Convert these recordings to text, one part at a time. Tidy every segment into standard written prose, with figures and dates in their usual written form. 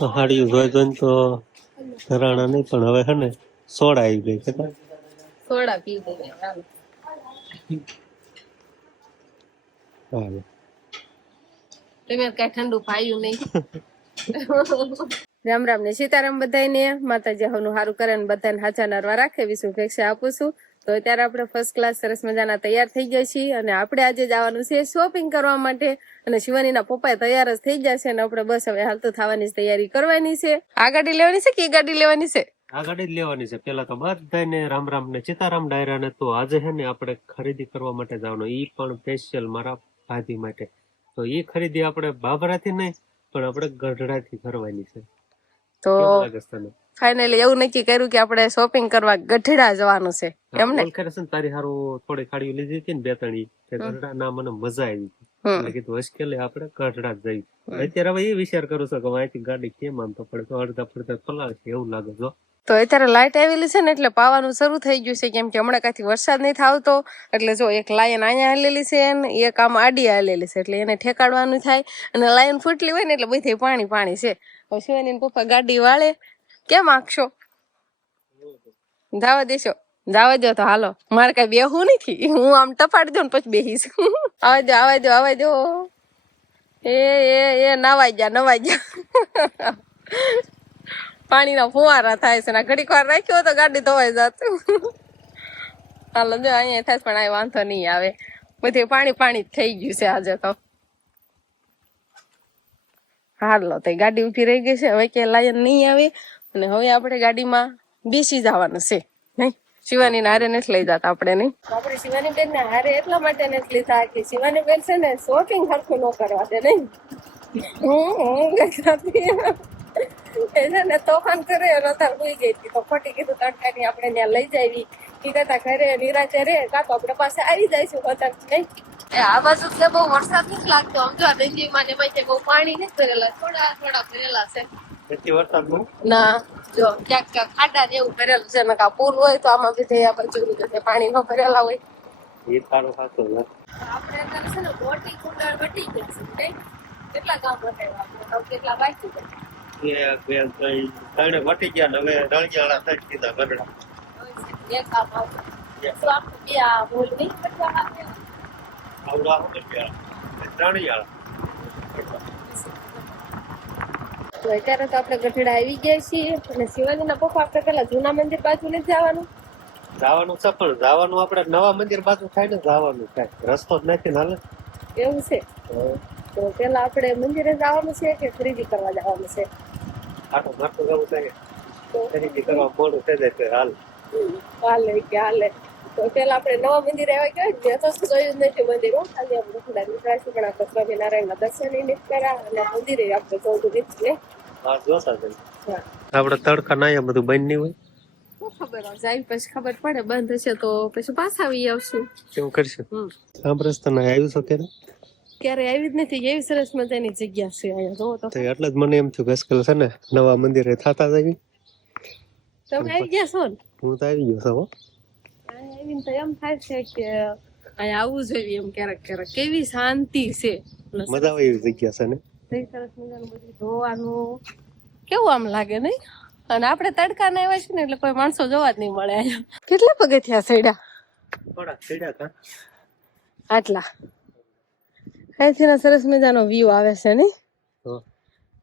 હાડિયું જોઈ જોઈને તો ધરાણા નહીં, પણ હવે હે ને સોડા આવી ગઈ છે. સોડા પી ગઈ. હાલે. તમે કઈ ઠંડુ પાયું નહીં. રામ રામ ને સીતારામ બધાને. માતાજી હવનું સારું કરે ને બધાને હાચા નરવા રાખે એવી શુભેચ્છા આપું છું. તો અત્યારે આપણે ફર્સ્ટ ક્લાસ સરસ મજાના તૈયાર થઈ ગયા છીએ અને આપણે આજે જવાનું છે શોપિંગ કરવા માટે. અને શિવાનીના પપ્પા તૈયાર જ થઈ ગયા છે અને આપણે બસ હવે હાલતું થવાની તૈયારી કરવાની છે. આ ગાડી લેવાની છે કે એ ગાડી લેવાની છે? આ ગાડી જ લેવાની છે. પેલા તો બધાને રામ રામ ને સીતારામ ડાયરા ને. તો આજે છે ને આપણે ખરીદી કરવા માટે જવાનું, ઈ પણ સ્પેશિયલ મારા ભાભી માટે. તો ઈ ખરીદી આપણે બાબરાથી નહીં પણ આપણે ગઢડાથી કરવાની છે. તો ફાઇનલી એવું નક્કી કર્યું કે આપણે શોપિંગ કરવા ગઢડા જવાનું છે. એમને તારી હારું થોડી ખાડીઓ લીધી હતી ને બે ત્રણ, ગઢડા ના મને મજા આવી એટલે કીધું અશ્કેલે આપણે ગઢડા જ જઈએ. અત્યારે હવે એ વિચાર કરું છું કે અહીંથી ગાડી કેમ આમ તો પડે તો અડધા પડતા પલાળશે એવું લાગે જો. તો અત્યારે લાઈટ આવેલી છે ને એટલે પાવાનું શરૂ થઈ ગયું છે, કેમ કે હમણાં કાંથી વરસાદ નહીં થાવતો. એટલે જો એક લાઈન અહીંયા હાલેલી છે ને એક આમ આડી હાલેલી છે, એટલે એને ઠેકાડવાનું થાય. અને લાઈન ફૂટલી હોય ને એટલે બધી પાણી પાણી છે. હવે શિવાની પપ્પા ગાડી વાળે. કેમ આંકશો? જવા દેશો? જવા દો તો હાલો, મારે કઈ બેહવું નથી. હું આમ ટપાડી દઉં ને પછી બેહીશ. આવા દો આવા દો આવા દો. એ નવાઈ જા. પાણીના ફુવારા થાય છે ને ઘડીક વાર રાખ્યો તો ગાડી ધોવાઈ જતું. હાલો જો અહીંયા થાય પણ આ વાંધો નહીં આવે. બધે પાણી પાણી જ થઈ ગયું છે આજે તો. હાલો તો ગાડી ઉભી રહી ગઈ છે. હવે કે લાયન નહીં આવે અને હવે આપણે ગાડીમાં બેસી જવાનું છે. નહીં શિવાની ને હારે નથી લઈ જતા આપણે. નહીં આપણે શિવાની બેન ને હારે એટલા માટે નથી લીધા કે શિવાની બેન છે ને શોપિંગ સરખું ન કરવા દે. નહીં એને તોફાન કરે અત્યારે હોઈ ગઈ હતી તો ખોટી કીધું તડકાની આપણે ત્યાં લઈ જાવી. એ કરતા ઘરે નિરાચે રે કાં તો આપણે પાસે આવી જઈશું બધા. નહીં આ બાજુ તો બહુ વરસાદ નથી લાગતો. આમ જો નદીમાં ને એમાં બહુ પાણી નથી ભરેલા, થોડા થોડા ભરેલા છે. ના જો ક્યાંક ક્યાંક ખાડા જેવું ભરેલું છે. નકા પૂર હોય તો આમાં બધે આ બાજુ પાણી ન ભરેલા હોય. એ સારું સાચું છે. આપણે અત્યારે છે ને મોટી કુંડાળ વટી ગયા છે. કેટલા કામ બતાવ્યા આપણે, કેટલા બાકી છે. વટી ગયા ને હવે રળિયાળા થઈ કીધા ગઢડા. એક કામ આવતું શું આપણે બે આ બોલ નહીં કરવા આવડા રળિયાળા. તો અત્યારે તો આપણે ગઢડા આવી ગયા છીએ અને શિવાજીના પપ્પા આપણે પેલા જૂના મંદિર બાજુ નથી જવાનું. જવાનું છે પણ જવાનું આપણે નવા મંદિર બાજુ થાય ને જવાનું થાય, રસ્તો જ નથી ને હાલે. એવું છે? તો પેલા આપણે મંદિરે જવાનું છે કે ખરીદી કરવા જવાનું છે? આટો મારતો જવું છે તો ખરીદી કરવા મોડું થઈ જાય. હાલ હાલે કે હાલે. તો પેલા આપણે નવા મંદિરે આવ્યા ગયા તો જોયું નથી મંદિર. ખાલી આપણે થોડા નીકળાશું પણ આપણે સ્વામિનારાયણના દર્શન નહીં કર્યા અને મંદિરે આપણે જોયું નથી. હા જોતા જઈએ. આપણે તડકા ના બધું બંધ નહીં હોય. ખબર જાય પછી ખબર પડે બંધ હશે તો પછી પાછા આવી આવશું. કેવું કરશું? સાંભળસ તને આવ્યું છો ક્યારે આવી જ નથી. એવી સરસ મજાની જગ્યા છે અહીંયા જોવો તો. એટલે જ મને એમ થયું ગસકલ છે ને નવા મંદિરે થતા જઈએ. તમે આવી ગયા છો ને? હું તો આવી ગયો છું. આવીને તો એમ થાય છે કે અહીંયા આવવું જોઈએ એમ ક્યારેક ક્યારેક. કેવી શાંતિ છે, મજા આવે એવી જગ્યા છે ને. સરસ મજાનું બધું જોવાનું કેવું આમ લાગે. નહીં અને આપણે તડકા ના આવ્યા છે ને એટલે કોઈ માણસો જોવા જ નહીં મળે અહીંયા. કેટલા પગથિયા ચડ્યા? થોડા ચડ્યા. આટલા અહીંથી સરસ મજાનો વ્યૂ આવે છે. નહીં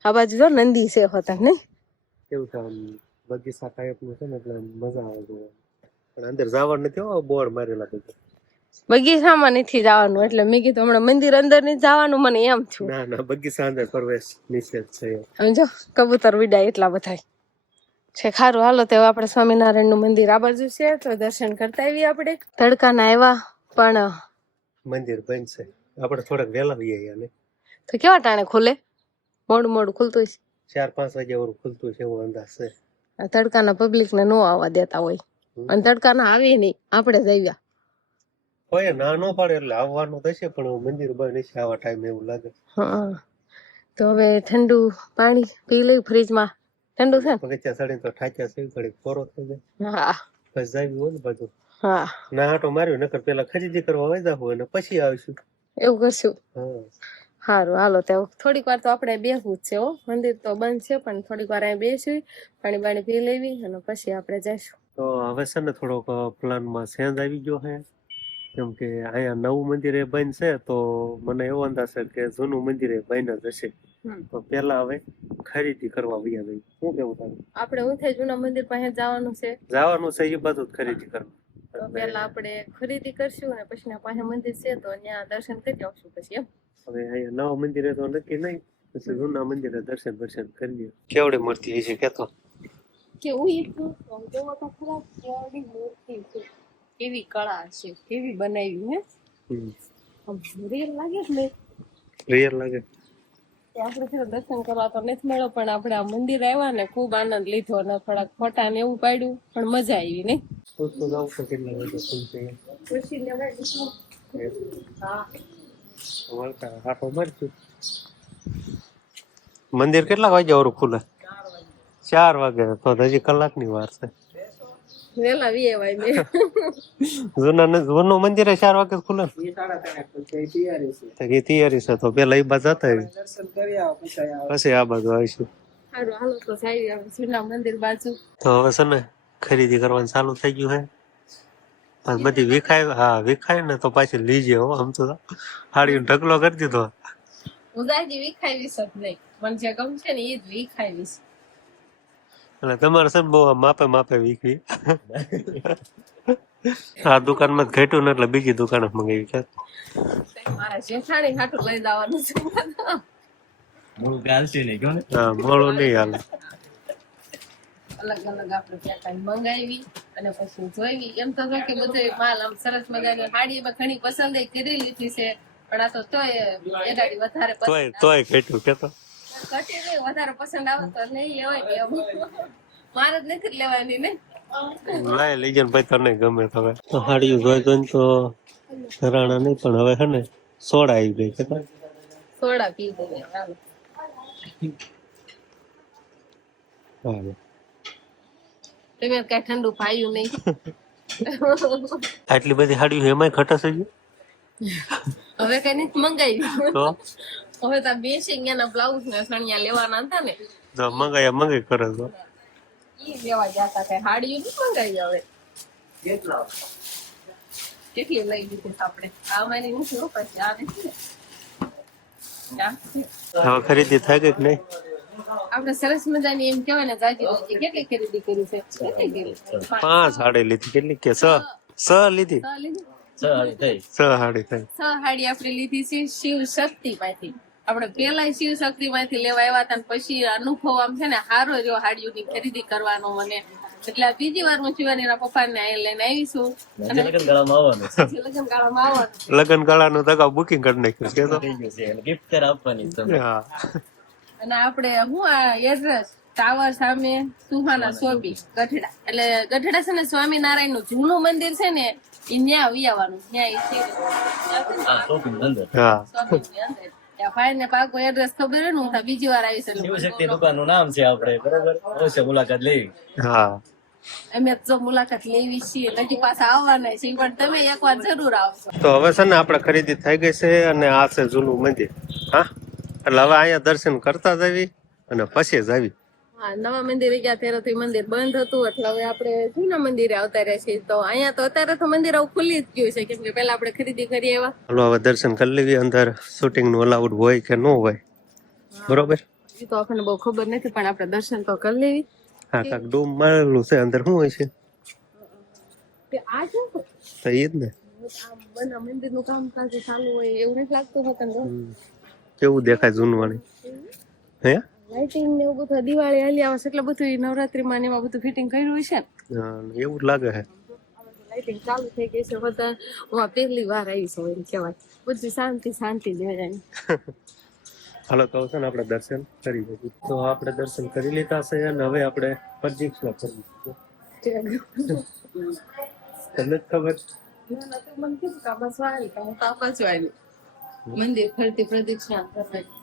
આ બાજુ જો નંદી છે હોતા. નહીં કેવું છે બગીચા ટાઈપ નું છે ને એટલે મજા આવે જોવાની. પણ અંદર જવાનું નથી. બોર્ડ મારેલા બધું બગીચામાં નથી જવાનું એટલે મેં કીધું હમણાં મંદિર અંદર નથી જવાનું. મને એમ થયું ના ના બગીચા અંદર પ્રવેશ નિષેધ છે. સમજો કબૂતર વિડા એટલા બધા છે. ખારું હાલો તો આપણે સ્વામિનારાયણ નું મંદિર આ બાજુ છે તો દર્શન કરતા આવીએ. આપણે તડકા ના આવ્યા પણ મંદિર બંધ છે. આપણે થોડાક વહેલા જઈએ અહીંયા. તો કેવા ટાણે ખુલે? મોડું મોડું ખુલતું છે. 4-5 વાગે ઓરું ખુલતું છે એવો અંદાજ છે. આ તડકાના પબ્લિક ને નો આવવા દેતા હોય અને તડકાના આવે નહીં. આપણે જ આવ્યા હોય ના નો પાડે એટલે આવવાનું થશે પણ મંદિર બંધ છે આવા ટાઈમ એવું લાગે. હા તો હવે ઠંડુ પાણી પી લઈ ફ્રીજમાં. ઠંડુ છે પગથિયા ચડીને તો ઠાક્યા છે ઘડી કોરો થઈ જાય. હા બસ જાવી હોય ને બધું. હા ના આટો માર્યો નકર પેલા ખરીદી કરવા વઈ જાવ અને પછી આવીશું. એવું કરશું. હા સારું હાલો તો થોડીક વાર તો આપણે બેસવું જ છે હો. મંદિર તો બંધ છે પણ થોડીક વાર અહીં બેસવી, પાણી બાણી પી લેવી અને પછી આપણે જઈશું. તો હવે છે ને થોડોક પ્લાનમાં ચેન્જ આવી ગયો છે, કેમ કે અહીંયા નવું મંદિર એ બંધ છે, તો મને એવો અંદાજ છે કે જૂનું મંદિર એ બંધ જ હશે. તો પેલા હવે ખરીદી કરવા વયા જઈએ. શું કેવું તારું? આપણે ઉઠે જૂના મંદિર પાસે જવાનું છે, જવાનું છે એ બધું જ ખરીદી કરવા. તો પેલા આપણે ખરીદી કરશું અને પછી ના પાસે મંદિર છે તો ત્યાં દર્શન કરી આવશું પછી એમ. હવે અહીંયા નવા મંદિરે તો નક્કી નહીં, પછી જૂના મંદિરે દર્શન કરીએ. કેવડી મૂર્તિ છે કેતો? કેવું એટલું જોવો તો ખરા, કેવડી મૂર્તિ છે, કેવી કળા છે, કેવી બનાવી હે. આમ રિયલ લાગે છે ને, રિયલ લાગે. આપણે છે દર્શન કરવા તો નથી મળ્યો, પણ આપણે આ મંદિર આવ્યા ને ખૂબ આનંદ લીધો ને થોડાક ફોટા ને એવું પાડ્યું, પણ મજા આવી નહીં. તો જાવ તો કેટલા વાગે ખુલશે? ખુશી ને હા વળતા હાટો મારશું. મંદિર કેટલા વાગે ઓરું ખુલે? 4 વાગે. તો હજી કલાકની વાર છે. વેલા વી ભાઈ મેં જૂનું મંદિર 4 વાગે ખુલે. તૈયારી છે તો પેલા એ બાજુ જતા પછી આ બાજુ આવીશું. સારું હાલો તો સાહેબ આપણે જૂના મંદિર બાજુ. તો હવે છે ને ખરીદી કરવાનું ચાલુ થઈ ગયું છે. બધી વિખાય ને તો પાછી લીજે હો. આમ તો હાડીનો ઢગલો કરી દીધો. હું દાદી વિખાવીશ જ નહીં, મને જે ગમશે ને એ જ વિખાવીશ. એટલે તમારે છે ને બહુ માપે વીકવી. આ દુકાનમાં ઘટ્યું ને એટલે બીજી દુકાન મંગાવી છે. મારા જેઠાણી હાટું લઈ જવાનું છે. હા મોડું નહીં હાલે. અલગ અલગ આપણે ત્યાં મંગાવી અને પછી જોઈ. એમ તો કે બધું માલ આમ સરસ મજાની હાડીમાં ઘણી પસંદ કરી લીધી છે, પણ આ તો તોય એ ગાડી વધારે તોય ઘટ્યું કેતો ઘટી નહીં, વધારે પસંદ આવે તો નહીં લેવાય ને. મારે જ નથી લેવાની ને. લાય લઈ જાય ભાઈ, તને ગમે તો. હવે તો હાડીયું જોઈ જોઈને તો ઘરાણા નહીં, પણ હવે છે ને સોડા આવી ગઈ છે. સોડા પી દઈએ હાલો. તમે કઈ ઠંડુ પાયું નહીં. આટલી બધી હાડીયું એમાંય ખટસ જ. હવે કઈ નથી મંગાવી તો હવે તો બેસી એના બ્લાઉઝ ને સણિયા લેવાના હતા ને, તો મંગાઈ કરે તો ઈ લેવા જતા કઈ હાડીઓ નથી મંગાવી. હવે કેટલી લઈ લીધી આપણે? આ મારી નથી હો, પછી આ નથી ને. હવે ખરીદી થાય કે નહીં? આપણે સરસ મજાની એમ કહેવાય ને જાજી જાજી કેટલી ખરીદી કરી છે? કેટલી કરી? 5 હાડી લીધી. કેટલી કે 6 લીધી? 6 હાડી થઈ. 6 હાડી આપણે લીધી છે શિવ શક્તિ માંથી. આપણે પેલા શિવ શક્તિ માંથી લેવા આવ્યા હતા, પછી અનુભવ આમ છે ને હારો રહ્યો હાડીઓની ખરીદી કરવાનો મને. એટલે આ બીજી વાર હું શિવાનીના પપ્પાને લઈને આવીશું. અને લગન ગાળામાં આવવાનું. લગન ગાળાનું તકા બુકિંગ કરી નાખ્યું છે તો ગિફ્ટ કર આપવાની છે. હા. અને આપણે હું આ એડ્રેસ ટાવર સામે સુહાના સોબી ગઢડા, એટલે ગઢડા છે ને સ્વામિનારાયણ નું જૂનું મંદિર છે ને, ઈ ન્યા આવી આવવાનું. હા શોપિંગ અંદર. હા. ભાઈ ને પાકો એડ્રેસ ખબર હોય ને, હું બીજી વાર આવીશ. શિવશક્તિ દુકાન નું નામ છે, આપણે બરાબર અવશ્ય મુલાકાત લેવી. હા. અમે જો મુલાકાત લેવી છીએ, હજી પાછા આવવાના છે, પણ તમે એકવાર જરૂર આવશો. તો હવે છે ને આપણે ખરીદી થઈ ગઈ છે, અને આ છે જૂનું મંદિર. હા, એટલે હવે અહીંયા દર્શન કરતા જવી અને પછી જ આવી. હા, નવા મંદિરે ગયા ત્યારે તો મંદિર બંધ હતું, એટલે હવે આપણે જૂના મંદિરે આવતા રહ્યા છીએ. તો અહીંયા તો અત્યારે તો મંદિર આવું ખુલ્લી જ ગયું છે, કેમ કે પેલા આપણે ખરીદી કરી એવા. હાલો હવે દર્શન કરી લેવી. અંદર શૂટિંગ નું અલાઉડ હોય કે ન હોય, બરોબર? એ તો આપણને બહુ ખબર નથી, પણ આપણે દર્શન તો કરી લેવી. હા, કાંક ડૂમ મારેલું છે, અંદર શું હોય છે? આ શું તો એ જ ને. મંદિર નું કામકાજ ચાલુ હોય એવું નથી લાગતું હોતું? કેવું દેખાય જૂનું વાળી? હે લાઇટિંગ ને એવું બધું દિવાળી હાલી આવશે એટલે બધું નવરાત્રી માં એમાં બધું ફિટિંગ કર્યું છે ને, એવું જ લાગે છે. લાઇટિંગ ચાલુ થઈ ગઈ છે. બધા હું આ પહેલી વાર આવી છું એમ કહેવાય. બધું શાંતિ શાંતિ જોઈ. હાલો તો છે ને આપણે દર્શન કરી લીધું. તો આપણે દર્શન કરી લીધા છે, અને હવે આપણે પ્રદક્ષિણા કરવી છે. તમને ખબર? મને કીધું કે બસ વાળી હું તો પાછું આવી મંદિર ફરતી પ્રદક્ષિણા કરવાની.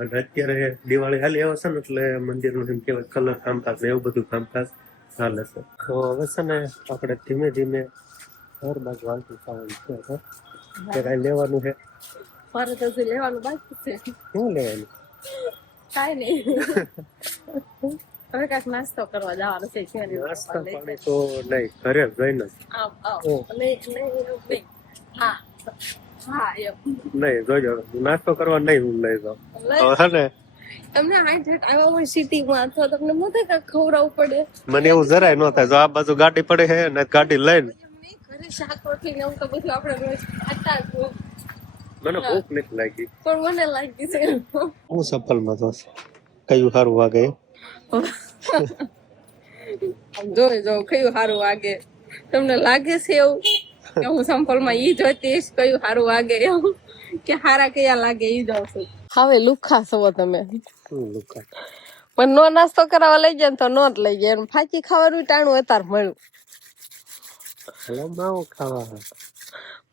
અને અત્યારે દિવાળી હાલી આવે છે ને, એટલે મંદિર નું એમ કેવાય કલર કામકાજ ને એવું બધું કામકાજ ચાલે છે. તો હવે છે ને આપણે ધીમે ધીમે ઘર બાજુ હાલતું થવાનું છે. કઈ લેવાનું છે? મારે તો હજી લેવાનું બાકી છે. શું લેવાનું? કાંઈ નહીં. હવે કાંઈક નાસ્તો કરવા જવાનો છે. નાસ્તા પાણી તો નહીં, ઘરે જઈને જ. નહીં. હા હા એમ નહીં જોજો, નાસ્તો કરવા નહીં હું લઈ જાઉં. હવે ને તમને હાઈડ્રેટ આવ્યા હોય સિટીમાં તો તમને મોટે કાંઈક ખવડાવવું પડે. મને એવું જરાય ન થાય. જો આ બાજુ ગાડી પડે છે ને ગાડી લઈને ઘરે શાક રોટલી ને એવું તો બધું આપણે રોજ ખાતા જ હોય. મને ભૂખ નથી લાગી. પણ મને લાગી છે હું સફળમાં તો કયું સારું વાગે. જોઈ કયું સારું વાગે. તમને લાગે છે એવું કે હું સંપલમાં ઈ જોતીશ કયું સારું વાગે એવું કે હારા કયા લાગે ઈ જોઉં છું. હવે લુખા છો તમે. પણ નો નાસ્તો કરાવવા લઈ જાય તો નો જ લઈ જાય. ફાકી ખાવાનું ટાણું અત્યારે મળ્યું. માવો ખાવા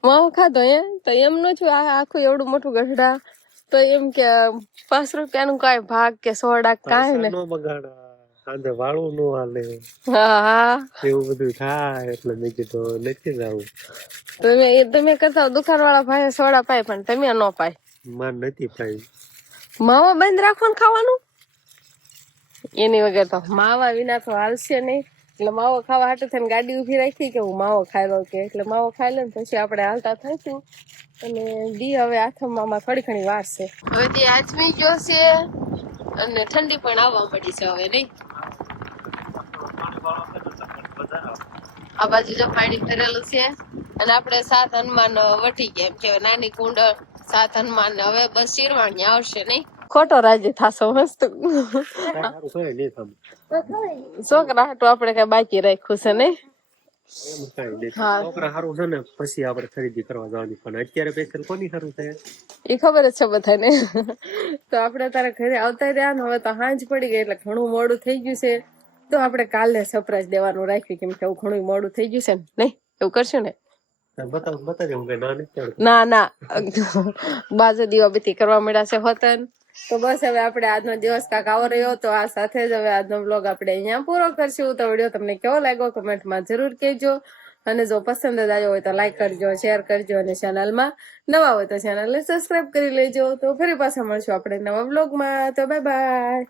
માવો ખાધો તો એમ નો છું. આ આખું એવડું મોટું ગઢડા તો એમ કે 5 રૂપિયાનું કાંઈ ભાગ કે સોડા કાંઈ ને બગાડા સાંજે વાળું નો હાલે. હા એવું બધું થાય એટલે મેં કીધું નથી જવું. તમે કરતા દુકાન વાળા ભાઈ સોડા પાય પણ તમે ન પાય. માર નથી પાઈ. માવા બંધ રાખવાનું ખાવાનું એની વગર તો માવા વિના તો હાલશે નહીં. એટલે માવો ખાવા હાટુ થઈને ગાડી ઉભી રાખી કે હું માવો ખાઈ લઉં કે એટલે માવો ખાઈ લે ને પછી આપણે હાલતા થઈશું. અને દી હવે આથમવામાં થોડી ઘણી વાર છે. હવે તે આચમી ગયો છે અને ઠંડી પણ આવવા મળી છે હવે નહીં. આ બાજુ જો પાણી ભરેલું છે અને આપણે 7 હનુમાન વટી ગયા એમ કે નાની કુંડ 7 હનુમાન હવે બસ શિરવાણી આવશે નહીં. ખોટો રાજી થાશો મસ્ત છોકરા હાટું આપણે કઈ બાકી રાખ્યું છે નહીં. છોકરા સારું છે ને પછી આપણે ખરીદી કરવા જવાની. પણ અત્યારે સ્પેશિયલ કોની સારું છે એ ખબર જ છે બધાને. તો આપણે તારા ઘરે આવતા રહ્યા ને હવે તો સાંજ પડી ગઈ એટલે ઘણું મોડું થઈ ગયું છે. તો આપણે કાલે સરપ્રાઈઝ દેવાનું રાખ્યું કેમ કે એવું ઘણું મોડું થઈ ગયું છે ને નહીં એવું કરશું ને. ના ના બાજુ દીવાબત્તી કરવા મળ્યા છે હોતન. તો બસ હવે આપણે આજનો દિવસ કાંક આવો રહ્યો. તો આ સાથે જ હવે આજનો બ્લોગ આપણે અહીંયા પૂરો કરશું. તો વિડીયો તમને કેવો લાગ્યો કમેન્ટમાં જરૂર કહેજો. અને જો પસંદ જ આવ્યો હોય તો લાઈક કરજો, શેર કરજો અને ચેનલમાં નવા હોય તો ચેનલને સબસ્ક્રાઇબ કરી લેજો. તો ફરી પાછા મળશું આપણે નવા બ્લોગમાં. તો બાય બાય.